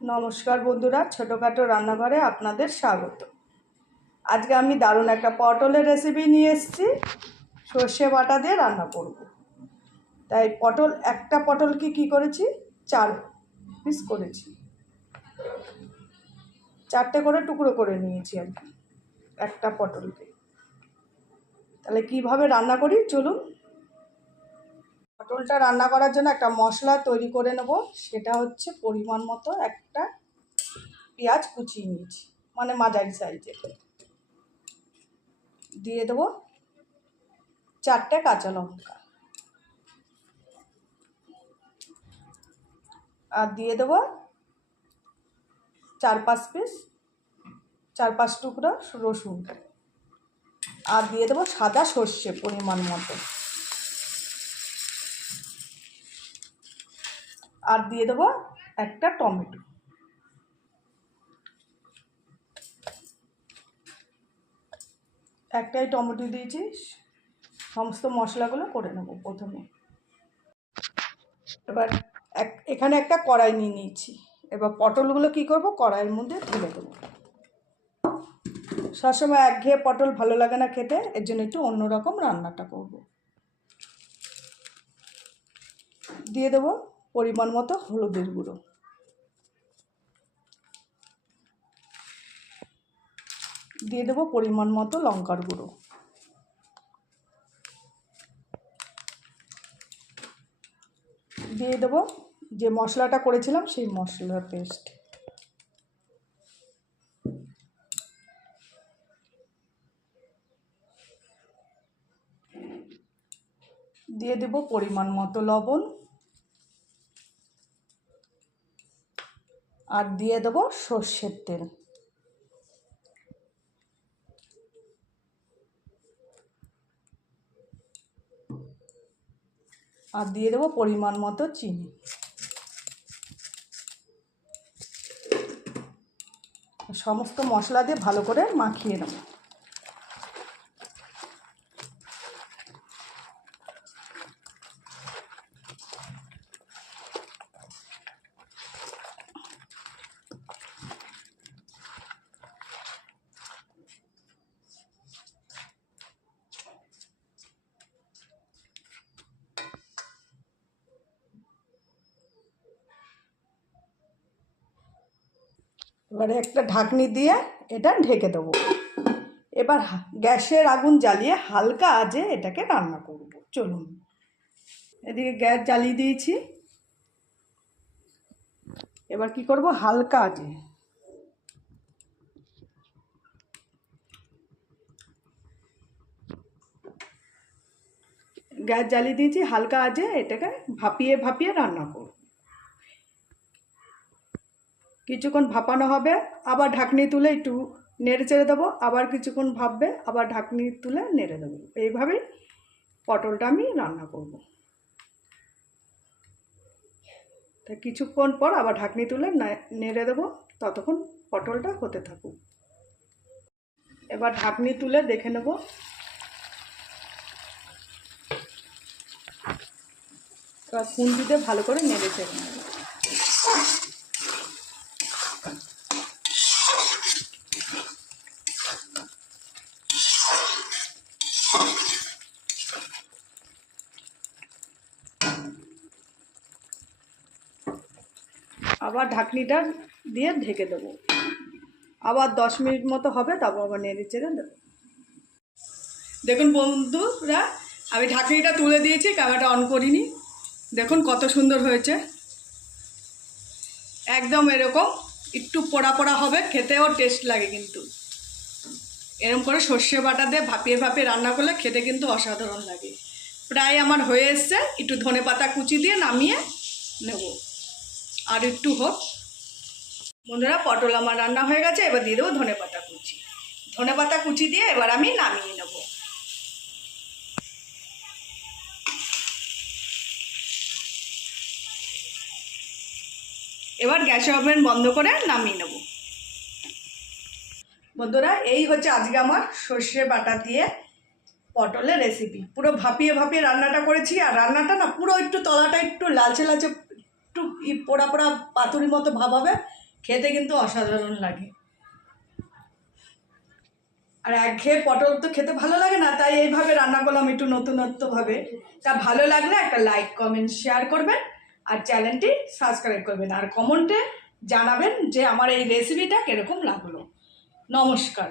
নমস্কার বন্ধুরা, ছোটোখাটো রান্নাঘরে আপনাদের স্বাগত। আজকে আমি দারুণ একটা পটলের রেসিপি নিয়ে এসেছি। সর্ষে বাটা দিয়ে রান্না করব। তাই একটা পটলকে কি করেছি, 4 পিস করেছি, 4টে করে টুকরো করে নিয়েছি আর কি একটা পটলকে। তাহলে কিভাবে রান্না করি চলুন। পটলটা রান্না করার জন্য একটা মশলা তৈরি করে নেব। সেটা হচ্ছে পরিমাণ মতো একটা পেঁয়াজ কুচিয়ে নিয়েছি, মানে মাঝারি সাইজের। দিয়ে দেবো 4টে কাঁচা লঙ্কা, আর দিয়ে দেবো 4-5 টুকরো রসুন, আর দিয়ে দেবো সাদা সর্ষে পরিমাণ মতো, আর দিয়ে দেবো একটা টমেটো। একটাই টমেটো দিয়েছি। সমস্ত মশলাগুলো করে নেব প্রথমে। এবার এখানে একটা কড়াই নিয়ে নিয়েছি। এবার পটলগুলো কি করব, কড়াইয়ের মধ্যে ঢেলে দেবো। সবসময় একঘেয়ে পটল ভালো লাগে না খেতে, এর জন্য একটু অন্যরকম রান্নাটা করব। দিয়ে দেবো পরিমাণ মতো হলুদের গুঁড়ো, দিয়ে দেবো পরিমাণ মতো লঙ্কার গুঁড়ো, দিয়ে দেবো যে মশলাটা করেছিলাম সেই মশলার পেস্ট, দিয়ে দেবো পরিমাণ মতো লবণ, আর দিয়ে দেবো সর্ষের তেল। আর দিয়ে দেবো পরিমাণ মতো চিনি। সমস্ত মশলা দিয়ে ভালো করে মাখিয়ে নেব। এবারে একটা ঢাকনি দিয়ে এটা ঢেকে দেবো। এবার গ্যাসের আগুন জ্বালিয়ে হালকা আঁচে এটাকে রান্না করব। চলুন, এদিকে গ্যাস জ্বালিয়ে দিয়েছি। এবার কি করব, হালকা আঁচে গ্যাস জ্বালিয়ে দিয়েছি, হালকা আঁচে এটাকে ভাপিয়ে ভাপিয়ে রান্না করব। কিছুক্ষণ ভাপানো হবে, আবার ঢাকনি তুলে একটু নেড়ে চেড়ে দেবো, আবার কিছুক্ষণ ভাপবে, আবার ঢাকনি তুলে নেড়ে দেবো। এইভাবেই পটলটা আমি রান্না করব। তা কিছুক্ষণ পর আবার ঢাকনি তুলে নেড়ে দেবো, ততক্ষণ পটলটা হতে থাকুক। এবার ঢাকনি তুলে দেখে নেব। এবার খুন্তিতে ভালো করে নেড়ে চেড়ে নেব। আবার ঢাকনিটা দিয়ে ঢেকে দেবো। আবার 10 মিনিট মতো হবে, তারপর আবার নেড়ে চেড়ে দেবো। দেখুন বন্ধুরা, আমি ঢাকনিটা তুলে দিয়েছি, ক্যামেরাটা অন করিনি। দেখুন কত সুন্দর হয়েছে। একদম এরকম একটু পোড়া পোড়া হবে, খেতেও টেস্ট লাগে। কিন্তু এরকম করে সর্ষে বাটা দিয়ে ভাপিয়ে ভাপিয়ে রান্না করলে খেতে কিন্তু অসাধারণ লাগে। প্রায় আমার হয়ে এসছে, একটু ধনেপাতা কুচি দিয়ে নামিয়ে নেব। আর একটু হোক। বন্ধুরা, পটল আমার রান্না হয়ে গেছে। এবার দিয়ে দেবো ধনেপাতা কুচি। ধনেপাতা কুচি দিয়ে এবার আমি নামিয়ে নেব। এবার গ্যাসের ওভেন বন্ধ করে নামিয়ে নেব। বন্ধুরা, এই হচ্ছে আজকে আমার সর্ষে বাটা দিয়ে পটলের রেসিপি। পুরো ভাপিয়ে ভাপিয়ে রান্নাটা করেছি। আর রান্নাটা না পুরো একটু তলাটা একটু লালচে লালচে, একটু পোড়া পোড়া পাতুরি মতো ভাব হবে। খেতে কিন্তু অসাধারণ লাগে। আর একঘেয়ে পটল তো খেতে ভালো লাগে না, তাই এইভাবে রান্না করলাম একটু নতুনত্বভাবে। তা ভালো লাগলে একটা লাইক কমেন্ট শেয়ার করবেন আর চ্যানেলটি সাবস্ক্রাইব করবেন আর কমেন্টে জানাবেন যে আমার এই রেসিপিটা কিরকম লাগলো। নমস্কার।